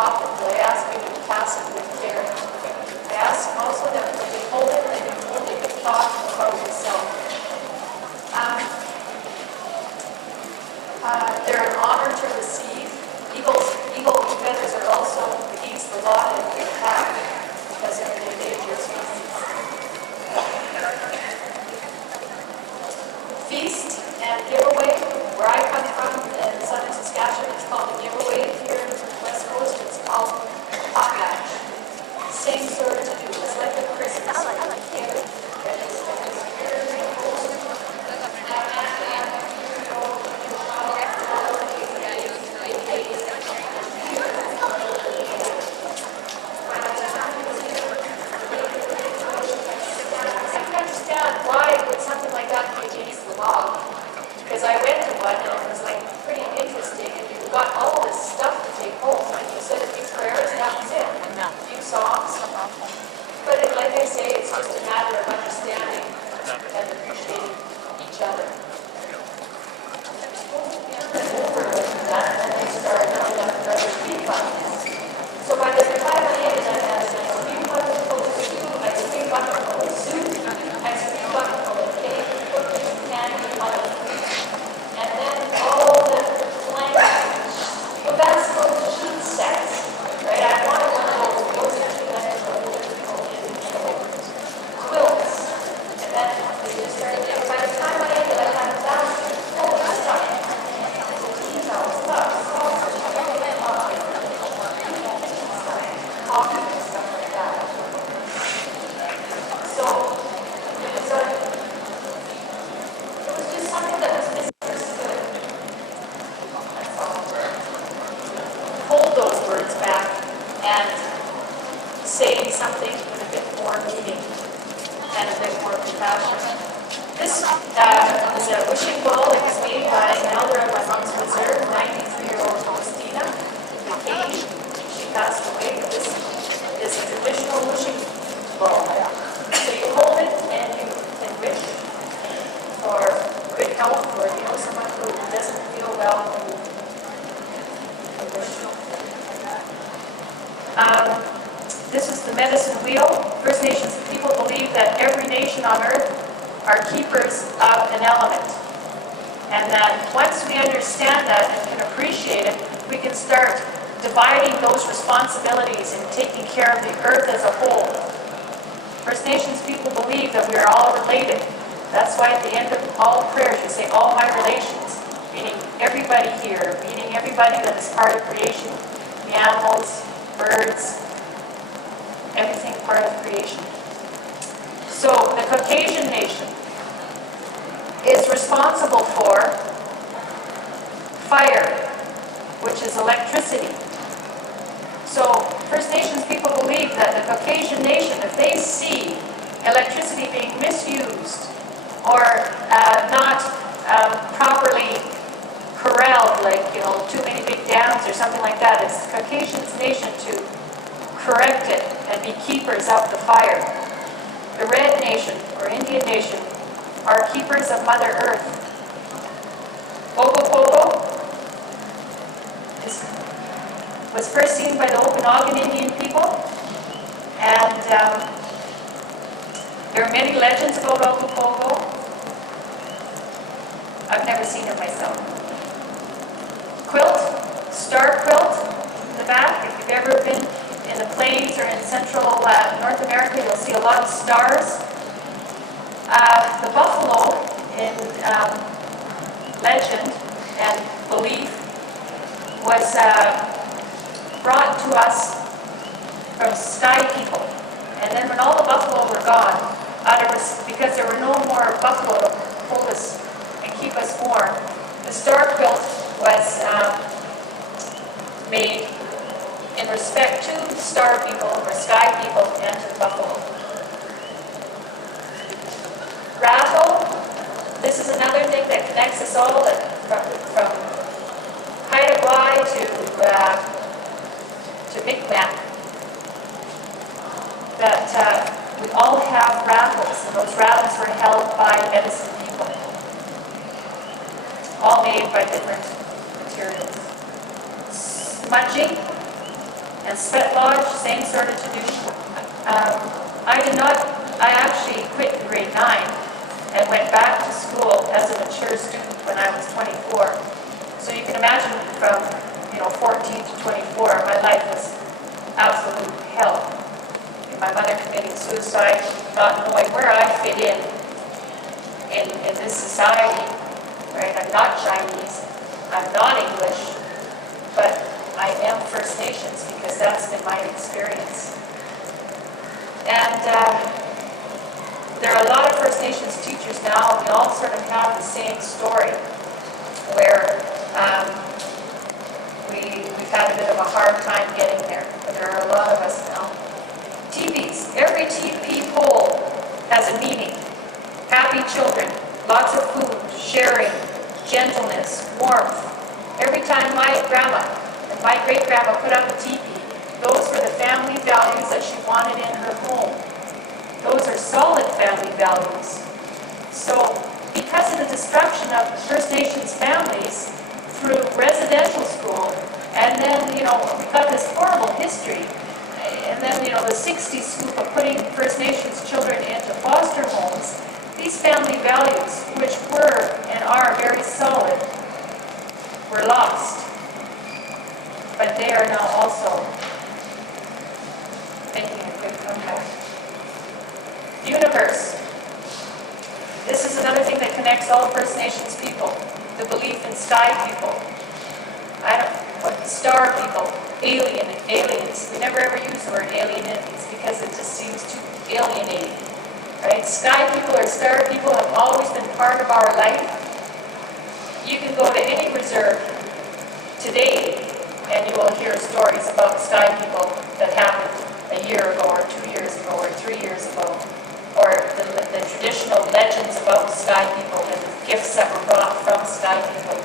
drop it, but I ask you to pass it with care. I ask also that when you hold it, that you hold it and talk about yourself. They're an honor to receive. Eagle feathers are also against the law and we have because they're an endangered species. Feast and giveaway, where I come from in southern Saskatchewan, it's called a giveaway. Here in the West Coast, it's called potlatch. Same sort of to do. It's like a Christmas. Because I went to one and it was like pretty interesting, and you got all this stuff to take home. And you said a few prayers, and that was it. A few songs. But like I say, it's just a matter of understanding and appreciating each other. And they started coming up with other speed buttons. So by the time I ended, I had a speed button full of soup, a speed button full of soup, a speed button full of cake, cookies, candy, all of it. And then all the blankets. Well, that's those sheet sets, right? I wanted one of those quilts. And then they just started, by the time I ended, I had a basket full of stuff. Tea towels, stuff, coffee and stuff like that. So it was just something that was misunderstood. Hold those words back and say something with a bit more meaning and a bit more compassion. This is a wishing bowl that was made by an elder of my mom's reserve, 93-year-old Christina. She passed away, but this is a traditional wishing bowl. So you hold it and you can wish for good health, or someone who doesn't feel well. This is the medicine wheel. First Nations people believe that every nation on earth are keepers of an element. And that once we understand that and can appreciate it, we can start dividing those responsibilities and taking care of the earth as a whole. First Nations people believe that we are all related. That's why at the end of all prayers you say, all my relations, meaning everybody here, meaning everybody that is part of creation, the animals, birds, everything part of creation. So the Caucasian nation is responsible for fire, which is electricity. So First Nations people believe that the Caucasian nation, if they see electricity being misused or not properly corralled, like too many big dams or something like that, it's the Caucasian nation to correct it and be keepers of the fire. The Red Nation or Indian Nation are keepers of Mother Earth. Pogo was first seen by the Okanagan Indian people, and there are many legends about Ogopogo. I've never seen it myself. Quilt, star quilt in the back. If you've ever been in the plains or in central North America, you'll see a lot of stars. The buffalo in legend and belief was brought to us from sky people. And then when all the buffalo were gone, because there were no more buffalo to hold us and keep us warm, the star quilt was made in respect to the star people or sky people and to buffalo. Rattle, this is another thing that connects us all, from Hi8 to Micmac, that we all have rattles, and those rattles were held by medicine people, all made by different materials. Smudging, And Sweat Lodge, same sort of tradition. I actually quit in grade 9 and went back to school as a mature student when I was 24. So you can imagine from 14 to 24, my life was absolute hell. My mother committed suicide, not knowing where I fit in this society. Right? I'm not Chinese, I'm not English, but I am First Nations because that's been my experience. And there are a lot of First Nations teachers now, and we all sort of have the same story, where we've had a bit of a hard time getting there, but there are a lot of us now. TPs. Every TP poll has a meaning. Happy children, lots of food, sharing, gentleness, warmth. Every time my grandma and my great-grandma put up a teepee, those were the family values that she wanted in her home. Those are solid family values. So, because of the destruction of First Nations families through residential school, and then, we've got this horrible history, and then, the 60s scoop of putting First Nations children into foster homes, these family values, which were and are very solid, were lost. But they are now also making a good comeback. Universe. This is another thing that connects all First Nations people. The belief in sky people. Star people. Aliens. We never ever use the word alien because it just seems too alienating. Right? Sky people or star people have always been part of our life. You can go to any reserve today and you will hear stories about sky people that happened a year ago or 2 years ago or 3 years ago. Or the traditional legends about sky people and gifts that were brought from sky people.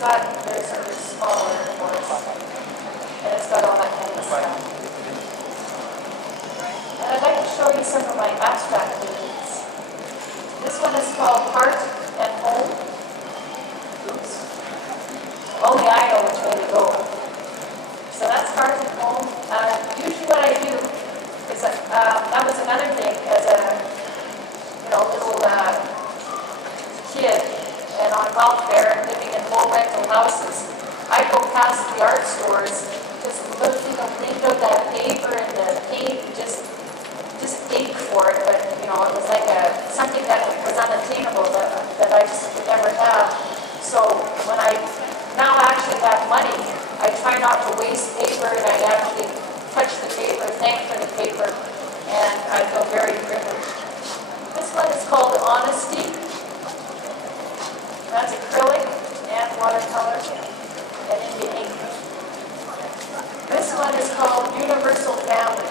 there's sort of smaller ones, and it's got all that kind of stuff. And I'd like to show you some of my abstract paintings. This one is called Heart and Home. Oops. Only I know which way to go. So that's Heart and Home. Usually what I do is, that was another thing, as a little kid and on welfare, living in low rental houses, I'd go past the art stores, just look through the window, that paper and the paint, just ache for it. But it was like something that was unattainable that I just would never have. So when I now actually have money, I try not to waste paper, and I actually touch the paper, thank for the paper, and I feel very privileged. This one is called Honesty. That's acrylic and watercolor and Indian ink. This one is called Universal Family.